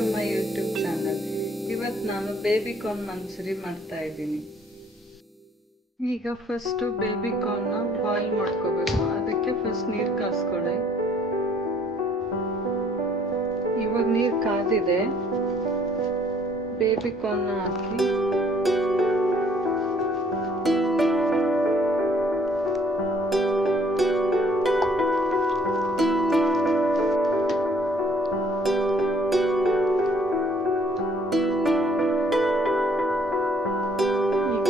To my YouTube channel. ಇವತ್ತು ನಾನು baby corn manchurian ಮಾಡ್ತಾ ಇದ್ದೀನಿ. ಈಗ ಫಸ್ಟು ಬೇಬಿ ಕಾರ್ನ್ನ ಬಾಯ್ಲ್ ಮಾಡ್ಕೋಬೇಕು. ಅದಕ್ಕೆ ಫಸ್ಟ್ ನೀರು ಕಾಯಿಸ್ಕೊಳ್ಳಿ. ಇವಾಗ ನೀರು ಕಾದಿದೆ, ಬೇಬಿ ಕಾರ್ನ್ನ ಹಾಕಿ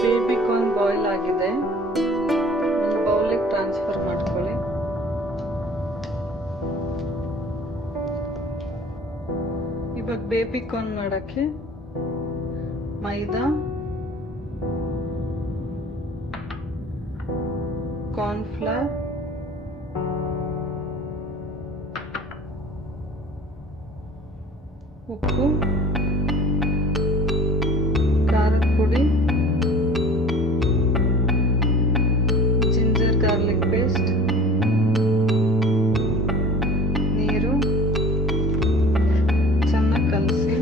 ಬೇಬಿ ಕಾರ್ನ್ ಬಾಯ್ಲ್ ಆಗಿದೆ, ಒಂದು ಬೌಲಿಗೆ ಟ್ರಾನ್ಸ್ಫರ್ ಮಾಡ್ಕೊಳ್ಳಿ. ಇವಾಗ ಬೇಬಿ ಕಾರ್ನ್ ಮಾಡೋಕ್ಕೆ ಮೈದಾ, ಕಾರ್ನ್ಫ್ಲವರ್, ಉಪ್ಪು, ಖಾರದ ಪುಡಿ, ಜಿಂಜರ್ ಗಾರ್ಲಿಕ್ ಪೇಸ್ಟ್, ನೀರು ಚೆನ್ನಾಗಿ ಕಲಸಿ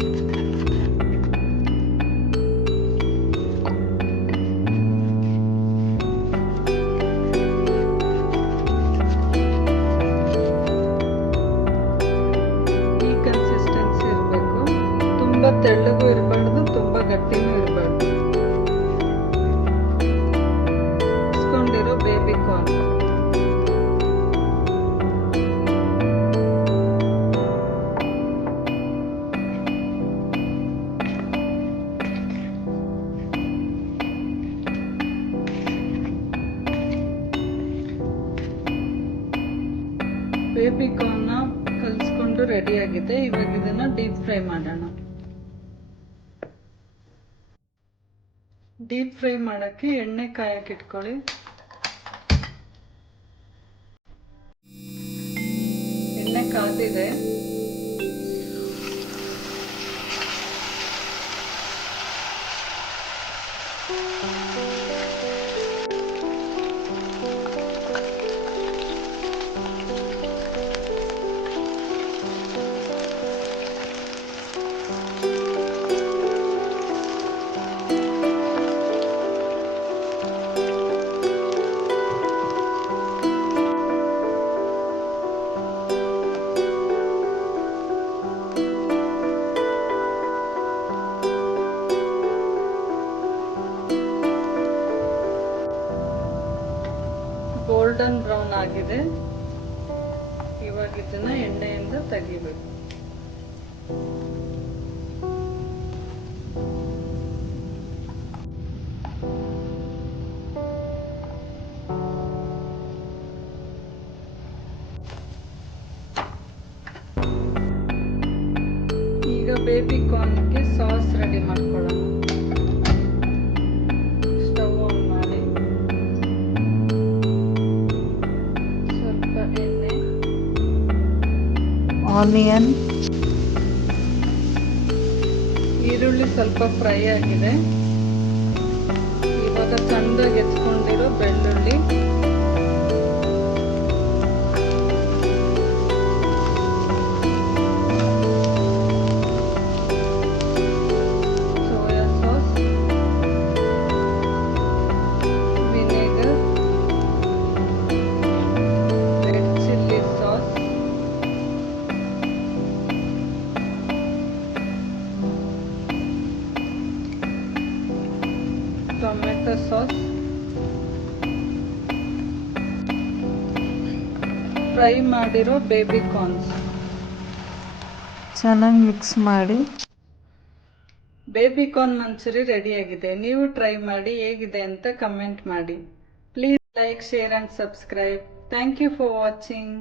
ಈ ಕನ್ಸಿಸ್ಟೆನ್ಸಿ ಇರಬೇಕು. ತುಂಬ ತೆಳ್ಳಗೂ ಇರಬಾರ್ದು, ತುಂಬ ಗಟ್ಟಿನೂ ಇರಬಾರ್ದು. ಇಸ್ಕೊಂಡಿರೋ ಬೇಬಿ ಕಾರ್ನ್ ಬೇಬಿ ಕಾರ್ನ್ನ ಕಲಿಸ್ಕೊಂಡು ರೆಡಿಯಾಗಿದೆ. ಇವಾಗ ಇದನ್ನು ಡೀಪ್ ಫ್ರೈ ಮಾಡೋಣ. ಡೀಪ್ ಫ್ರೈ ಮಾಡೋಕ್ಕೆ ಎಣ್ಣೆ ಕಾಯಕ್ಕೆ ಇಟ್ಕೊಳ್ಳಿ. ಎಣ್ಣೆ ಕಾದಿದೆ, ಗೋಲ್ಡನ್ ಬ್ರೌನ್ ಆಗಿದೆ. ಇವಾಗ ಇದನ್ನ ಎಣ್ಣೆಯಿಂದ ತೆಗಿಬೇಕು. ಈಗ ಬೇಬಿ ಕಾರ್ನ್ಗೆ ಸಾಸ್ ರೆಡಿ ಮಾಡ್ಕೊಳ್ಳೋಣ. ಆನಿಯನ್, ಈರುಳ್ಳಿ ಸ್ವಲ್ಪ ಫ್ರೈ ಆಗಿದೆ. ಇವಾಗ ಸಣ್ಣದಾಗಿ ಹೆಚ್ಕೊಂಡಿರೋ ಬೆಳ್ಳುಳ್ಳಿ, soya sauce, vinegar, red chilli sauce, tomato sauce, fry ಮಾಡಿರೋ ಬೇಬಿ ಕಾರ್ನ್ಸ್ ಚೆನ್ನಾಗಿ ಮಿಕ್ಸ್ ಮಾಡಿ. ಬೇಬಿ ಕಾರ್ನ್ ಮಂಚೂರಿ ರೆಡಿಯಾಗಿದೆ. ನೀವು ಟ್ರೈ ಮಾಡಿ ಹೇಗಿದೆ ಅಂತ ಕಮೆಂಟ್ ಮಾಡಿ. Please like, share and subscribe. Thank you for watching.